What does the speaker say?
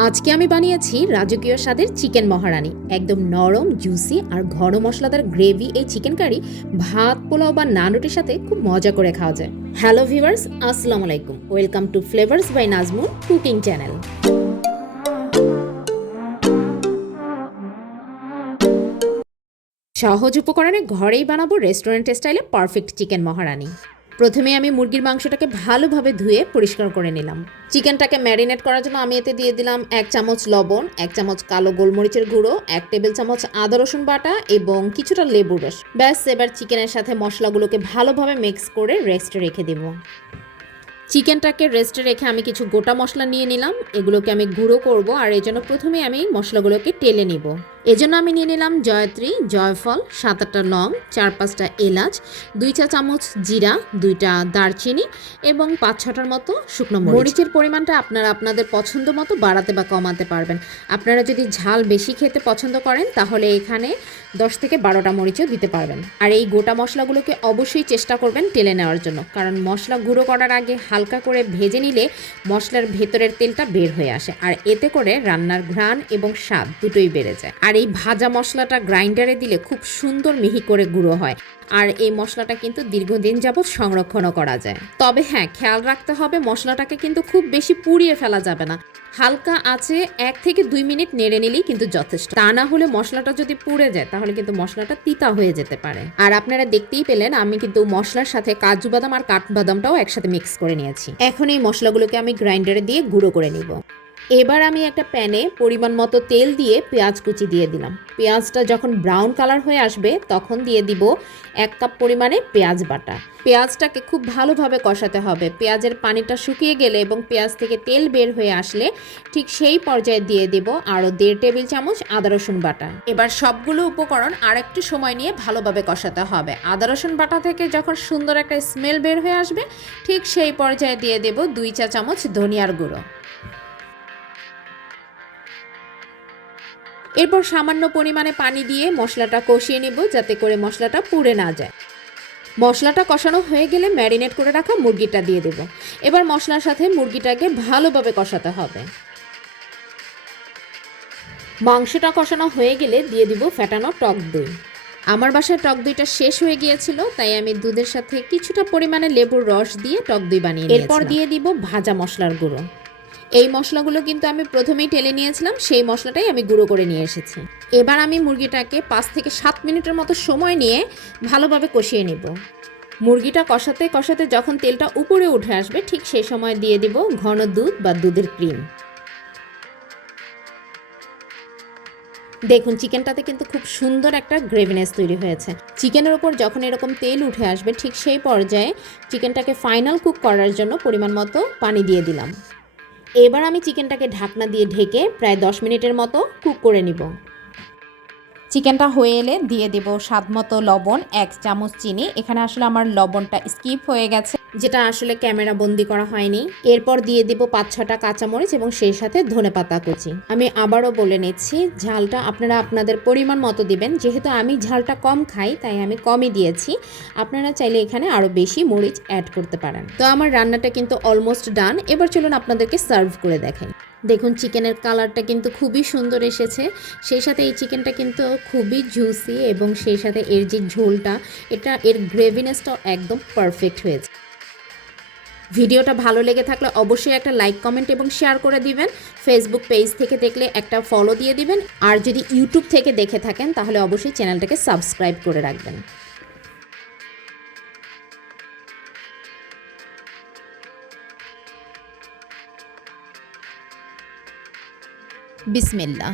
আজকে আমি বানিয়েছি রাজকীয় স্বাদের চিকেন মহারানি। একদম নরম, জুসি আর ঘন মশলাদার গ্রেভি এই চিকেন কারি ভাত, পোলাও বা নান রুটির সাথে খুব মজা করে খাওয়া যায়। হ্যালো ভিউয়ার্স, আসসালামু আলাইকুম। Welcome to Flavors by Nazmun cooking channel. সহজ উপকরণে ঘরেই বানাবো রেস্টুরেন্ট স্টাইলে পারফেক্ট চিকেন মহারানি। প্রথমে আমি মুরগির মাংসটাকে ভালোভাবে ধুয়ে পরিষ্কার করে নিলাম। চিকেনটাকে ম্যারিনেট করার জন্য আমি এতে দিয়ে দিলাম 1 চামচ লবণ, 1 চামচ কালো গোলমরিচের গুঁড়ো, 1 টেবিল চামচ আদা রসুন বাটা এবং কিছুটা লেবুর রস। ব্যাস, এবার চিকেনের সাথে মশলাগুলোকে ভালোভাবে মিক্স করে রেস্টে রেখে দেব। চিকেনটাকে রেস্টে রেখে আমি কিছু গোটা মশলা নিয়ে নিলাম। এগুলোকে আমি গুঁড়ো করব, আর এই জন্য প্রথমে আমি মশলাগুলোকে টেলে নিব। এজন্য আমি নিয়ে নিলাম জয়ত্রী, জয়ফল, 7-8টা লং, 4-5টা এলাচ, 2 চা চামচ জিরা, 2টা দারচিনি এবং 5-6টার মতো শুকনো মরিচ। মরিচের পরিমাণটা আপনারা আপনাদের পছন্দ মতো বাড়াতে বা কমাতে পারবেন। আপনারা যদি ঝাল বেশি খেতে পছন্দ করেন তাহলে এখানে 10 থেকে 12টা মরিচও দিতে পারবেন। আর এই গোটা মশলাগুলোকে অবশ্যই চেষ্টা করবেন টেলে নেওয়ার জন্য, কারণ মশলা গুঁড়ো করার আগে হালকা করে ভেজে নিলে মশলার ভেতরের তেলটা বের হয়ে আসে, আর এতে করে রান্নার ঘ্রাণ এবং স্বাদ দুটোই বেড়ে যায়। আর এই ভাজা মশলাটা গ্রাইন্ডারে দিলে খুব সুন্দর মিহি করে গুঁড়ো হয়, আর এই মশলাটা কিন্তু দীর্ঘদিন যাবৎ সংরক্ষণও করা যায়। তবে হ্যাঁ, খেয়াল রাখতে হবে মশলাটাকে কিন্তু খুব বেশি পুড়িয়ে ফেলা যাবে না। হালকা আছে 1 থেকে 2 মিনিট নেড়ে নিলেই কিন্তু যথেষ্ট। তা না হলে মশলাটা যদি পুড়ে যায় তাহলে কিন্তু মশলাটা তিতা হয়ে যেতে পারে। আর আপনারা দেখতেই পেলেন আমি কিন্তু মশলার সাথে কাজু বাদাম আর কাঠবাদামটাও একসাথে মিক্স করে নিয়েছি। এখন এই মশলাগুলোকে আমি গ্রাইন্ডারে দিয়ে গুঁড়ো করে নিব। এবার আমি একটা প্যানে পরিমাণ মতো তেল দিয়ে পেঁয়াজ কুচি দিয়ে দিলাম। পেঁয়াজটা যখন ব্রাউন কালার হয়ে আসবে তখন দিয়ে দিব 1 কাপ পরিমাণে পেঁয়াজ বাটা। পেঁয়াজটাকে খুব ভালোভাবে কষাতে হবে। পেঁয়াজের পানিটা শুকিয়ে গেলে এবং পেঁয়াজ থেকে তেল বের হয়ে আসলে ঠিক সেই পর্যায়ে দিয়ে দেব আরও 1.5 টেবিল চামচ আদা রসুন বাটা। এবার সবগুলো উপকরণ আর একটু সময় নিয়ে ভালোভাবে কষাতে হবে। আদা রসুন বাটা থেকে যখন সুন্দর একটা স্মেল বের হয়ে আসবে ঠিক সেই পর্যায়ে দিয়ে দেব 2 চা চামচ ধনিয়ার গুঁড়ো। এরপর সামান্য পরিমাণে পানি দিয়ে মশলাটা কষিয়ে নেব, যাতে করে মশলাটা পুড়ে না যায়। মশলাটা কষানো হয়ে গেলে ম্যারিনেট করে রাখা মুরগিটা দিয়ে দেব। এবার মশলার সাথে মুরগিটাকে ভালোভাবে কষাতে হবে। মাংসটা কষানো হয়ে গেলে দিয়ে দিব ফ্যাটানো টক দই। আমার বাসায় টক দইটা শেষ হয়ে গিয়েছিল, তাই আমি দুধের সাথে কিছুটা পরিমাণে লেবুর রস দিয়ে টক দই বানিয়ে নিয়েছিলাম। এরপর দিয়ে দিব ভাজা মশলার গুঁড়ো। এই মশলাগুলো কিন্তু আমি প্রথমেই টেলে নিয়েছিলাম, সেই মশলাটাই আমি গুঁড়ো করে নিয়ে এসেছি। এবার আমি মুরগিটাকে 5 থেকে 7 মিনিটের মতো সময় নিয়ে ভালোভাবে কষিয়ে নেব। মুরগিটা কষাতে কষাতে যখন তেলটা উপরে উঠে আসবে ঠিক সেই সময় দিয়ে দিব ঘন দুধ বা দুধের ক্রিম। দেখুন, চিকেনটাতে কিন্তু খুব সুন্দর একটা গ্রেভিনেস তৈরি হয়েছে। চিকেনের ওপর যখন এরকম তেল উঠে আসবে ঠিক সেই পর্যায়ে চিকেনটাকে ফাইনাল কুক করার জন্য পরিমাণ মতো পানি দিয়ে দিলাম। এবার আমি চিকেনটাকে ঢাকনা দিয়ে ঢেকে প্রায় 10 মিনিটের মতো কুক করে নিব। চিকেনটা হয়ে এলে দিয়ে দেব স্বাদমতো লবণ, 1 চামচ চিনি। এখানে আসলে আমার লবণটা স্কিপ হয়ে গেছে, যেটা আসলে ক্যামেরা বন্দি করা হয়নি। এরপর দিয়ে দেব 5-6টা কাঁচামরিচ এবং সেই সাথে ধনেপাতা কুচি। আমি আবারও বলে নিচ্ছি, ঝালটা আপনারা আপনাদের পরিমাণ মতো দিবেন। যেহেতু আমি ঝালটা কম খাই তাই আমি কমই দিয়েছি। আপনারা চাইলে এখানে আরও বেশি মরিচ অ্যাড করতে পারেন। তো আমার রান্নাটা কিন্তু অলমোস্ট ডান। এবার চলুন আপনাদেরকে সার্ভ করে দেখাই। দেখুন, চিকেনের কালারটা কিন্তু খুবই সুন্দর এসেছে। সেই সাথে এই চিকেনটা কিন্তু খুবই জুসি এবং সেই সাথে এর যে ঝোলটা, এর গ্রেভিনেসটাও একদম পারফেক্ট হয়েছে। ভিডিওটা ভালো লেগে থাকলে অবশ্যই একটা লাইক, কমেন্ট এবং শেয়ার করে দিবেন। ফেসবুক পেজ থেকে দেখলে একটা ফলো দিয়ে দিবেন, আর যদি ইউটিউব থেকে দেখে থাকেন তাহলে অবশ্যই চ্যানেলটাকে সাবস্ক্রাইব করে রাখবেন। বিসমিল্লাহ।